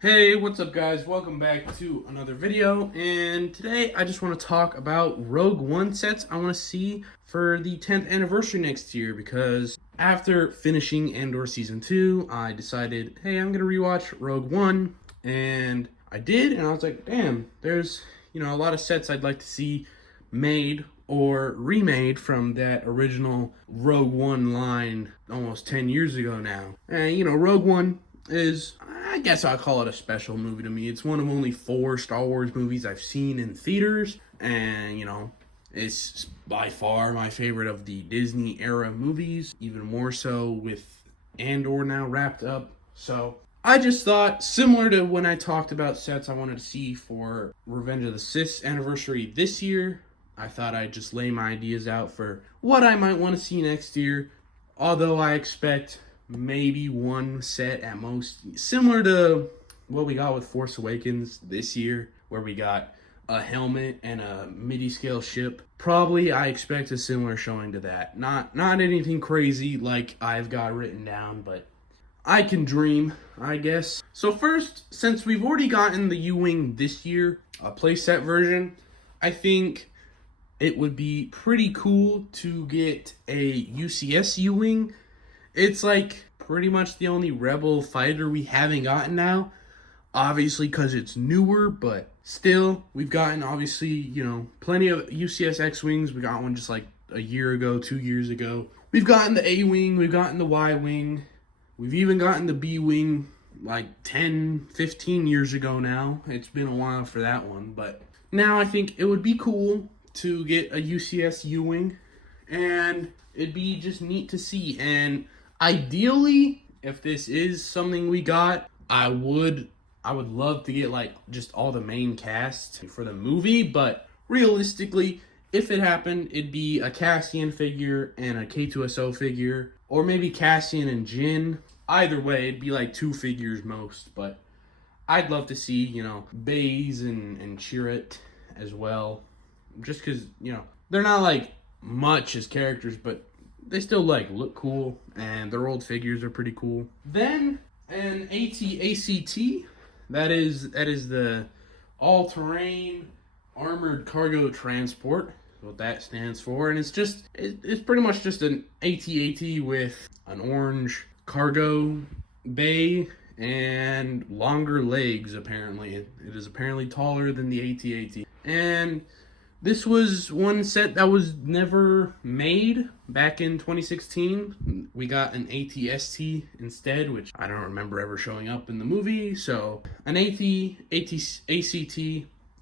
Hey, what's up guys? Welcome back to another video, and today I just want to talk about Rogue One sets I want to see for the 10th anniversary next year, because after finishing Andor Season 2, I decided, hey, I'm going to rewatch Rogue One, and I did, and I was like, damn, there's, a lot of sets I'd like to see made or remade from that original Rogue One line almost 10 years ago now. And, Rogue One is, I guess I'll call it a special movie to me. It's one of only 4 Star Wars movies I've seen in theaters, and it's by far my favorite of the Disney era movies, even more so with Andor now wrapped up. So I just thought, similar to when I talked about sets I wanted to see for Revenge of the Sith anniversary this year, I thought I'd just lay my ideas out for what I might want to see next year, although I expect maybe one set at most, similar to what we got with Force Awakens this year, where we got a helmet and a midi-scale ship. Probably I expect a similar showing to that. Not anything crazy like I've got written down, but I can dream, I guess. So first, since we've already gotten the U-Wing this year, a playset version, I think it would be pretty cool to get a UCS U-Wing. It's like pretty much the only Rebel fighter we haven't gotten now. Obviously, because it's newer, but still, we've gotten, obviously, plenty of UCS X-Wings. We got one just like a year ago, 2 years ago. We've gotten the A-Wing, we've gotten the Y-Wing. We've even gotten the B-Wing like 10, 15 years ago now. It's been a while for that one, but now I think it would be cool to get a UCS U-Wing, and it'd be just neat to see. And ideally, if this is something we got, I would love to get like just all the main cast for the movie, but realistically, if it happened, it'd be a Cassian figure and a K2SO figure, or maybe Cassian and Jin. Either way, it'd be like 2 figures most, but I'd love to see, Baze and Chirrut as well, just because, they're not like much as characters, but they still like look cool, and their old figures are pretty cool. Then an AT-ACT, that is the all-terrain armored cargo transport, what that stands for, and it's pretty much just an AT-AT with an orange cargo bay and longer legs. Apparently it is apparently taller than the AT-AT, and this was one set that was never made back in 2016. We got an AT-ST instead, which I don't remember ever showing up in the movie. So an AT-ACT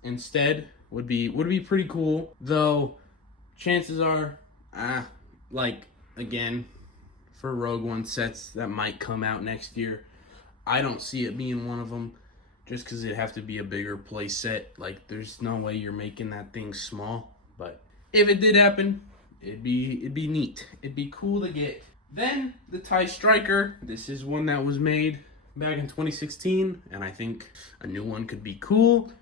instead would be pretty cool. Though chances are, again, for Rogue One sets that might come out next year, I don't see it being one of them. Just because it'd have to be a bigger play set. Like, there's no way you're making that thing small. But if it did happen, it'd be neat. It'd be cool to get. Then the TIE Striker. This is one that was made back in 2016, and I think a new one could be cool.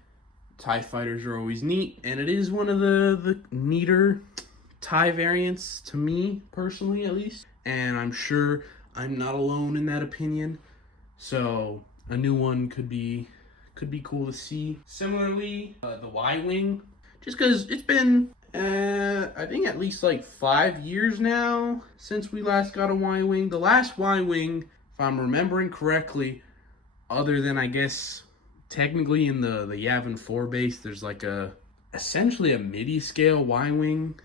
TIE fighters are always neat, and it is one of the neater TIE variants to me, personally at least. And I'm sure I'm not alone in that opinion. So a new one could be cool to see. Similarly, the Y-Wing, just because it's been, I think at least like 5 years now since we last got a Y-Wing. The last Y-Wing, if I'm remembering correctly, other than I guess technically in the Yavin 4 base, there's like essentially a midi-scale Y-Wing,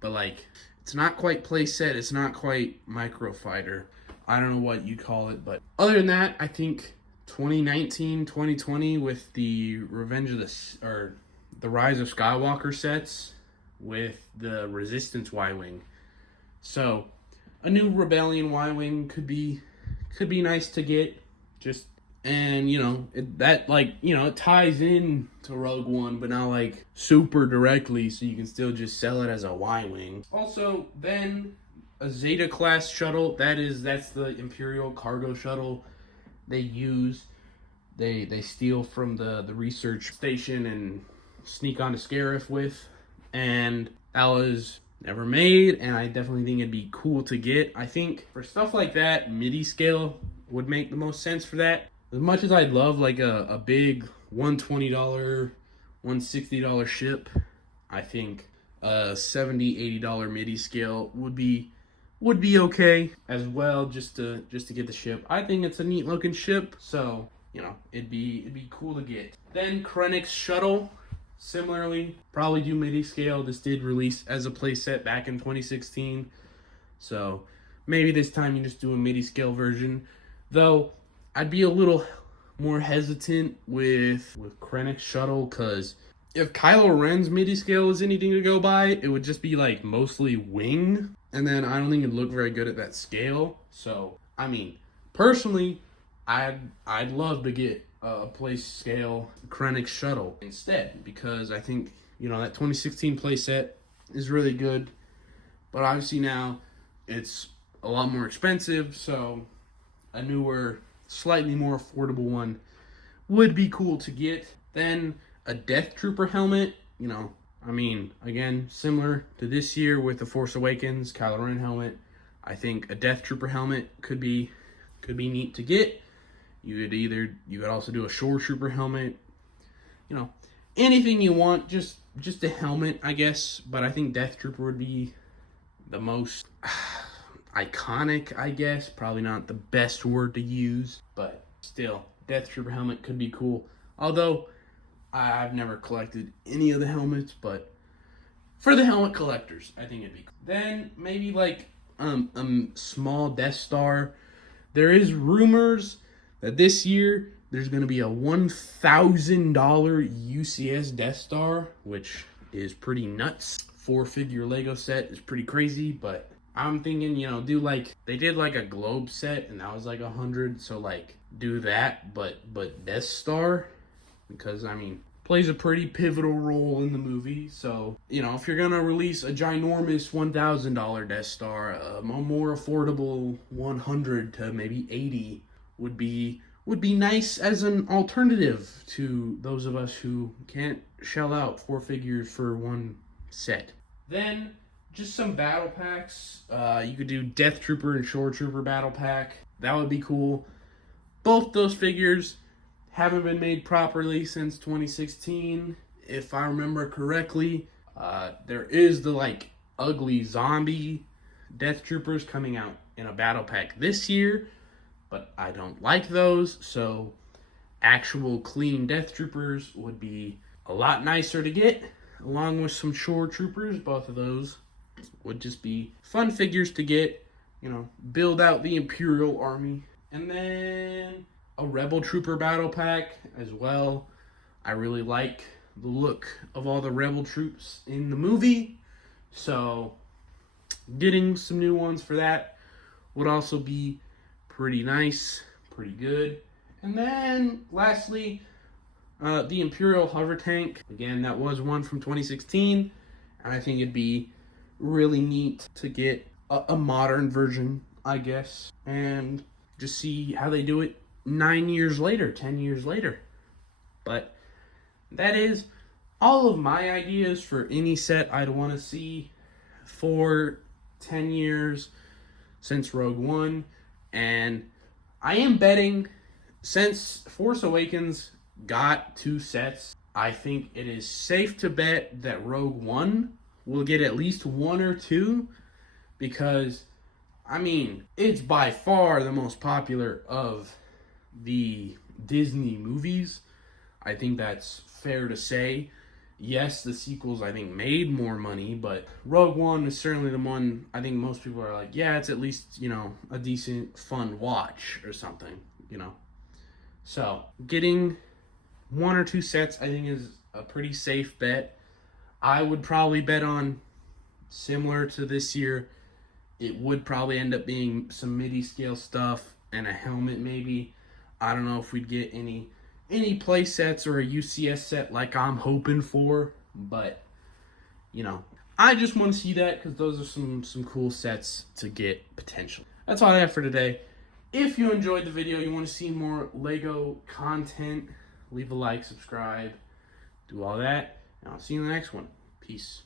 but like it's not quite playset, it's not quite micro fighter. I don't know what you'd call it, but other than that, I think 2019, 2020 with the the Rise of Skywalker sets with the Resistance Y-Wing. So a new Rebellion Y-Wing could be nice to get. It ties in to Rogue One, but not like super directly, so you can still just sell it as a Y-Wing. Also, then a Zeta class shuttle. That's the Imperial cargo shuttle they use. They steal from the research station and sneak onto Scarif with, and that was never made, and I definitely think it'd be cool to get. I think for stuff like that, MIDI scale would make the most sense for that. as much as I'd love like a big $120, $160 ship, I think a $70-$80 MIDI scale would be okay as well, just to get the ship. I think it's a neat looking ship, so you know, it'd be cool to get. Then Krennic's shuttle, similarly, probably do MIDI scale. This did release as a playset back in 2016, so maybe this time you just do a MIDI scale version. Though I'd be a little more hesitant with Krennic's shuttle, because if Kylo Ren's MIDI scale is anything to go by, it would just be like mostly wing, and then I don't think it'd look very good at that scale. So I mean, personally, I'd love to get a play scale Krennic shuttle instead, because I think, you know, that 2016 playset is really good, but obviously now it's a lot more expensive, so a newer, slightly more affordable one would be cool to get. Then a Death Trooper helmet, you know, I mean, again, similar to this year with the Force Awakens Kylo Ren helmet, I think a Death Trooper helmet could be neat to get. You could also do a Shore Trooper helmet, you know, anything you want, just a helmet, I guess. But I think Death Trooper would be the most iconic, I guess. Probably not the best word to use, but still, Death Trooper helmet could be cool. Although I've never collected any of the helmets, but for the helmet collectors, I think it'd be cool. Then maybe like small Death Star. There is rumors that this year there's going to be a $1,000 UCS Death Star, which is pretty nuts. 4-figure Lego set is pretty crazy, but I'm thinking, you know, do like, they did like a globe set and that was like 100, so like do that, but Death Star, because I mean, plays a pretty pivotal role in the movie. So, you know, if you're gonna release a ginormous $1,000 Death Star, a more affordable 100 to maybe 80 would be nice as an alternative to those of us who can't shell out 4 figures for one set. Then just some battle packs. You could do Death Trooper and Shore Trooper battle pack. That would be cool. Both those figures haven't been made properly since 2016, if I remember correctly. There is the like ugly zombie Death Troopers coming out in a battle pack this year, but I don't like those, so actual clean Death Troopers would be a lot nicer to get, along with some Shore Troopers. Both of those would just be fun figures to get, you know, build out the Imperial Army. And then a Rebel Trooper battle pack as well. I really like the look of all the Rebel troops in the movie, so getting some new ones for that would also be pretty nice, pretty good. And then lastly, the Imperial Hover Tank. Again, that was one from 2016, and I think it'd be really neat to get a modern version, I guess, and just see how they do it 9 years later, 10 years later. But that is all of my ideas for any set I'd want to see for 10 years since Rogue One. And I am betting, since Force Awakens got 2 sets, I think it is safe to bet that Rogue One will get at least 1 or 2, because, I mean, it's by far the most popular of the Disney movies. I think that's fair to say. Yes, the sequels, I think, made more money, but Rogue One is certainly the one I think most people are like, yeah, it's at least, you know, a decent, fun watch or something, you know. So, getting 1 or 2 sets, I think, is a pretty safe bet. I would probably bet on, similar to this year, it would probably end up being some MIDI scale stuff and a helmet maybe. I don't know if we'd get any play sets or a UCS set like I'm hoping for, but, you know, I just want to see that because those are some cool sets to get potentially. That's all I have for today. If you enjoyed the video, you want to see more Lego content, leave a like, subscribe, do all that, and I'll see you in the next one. Peace.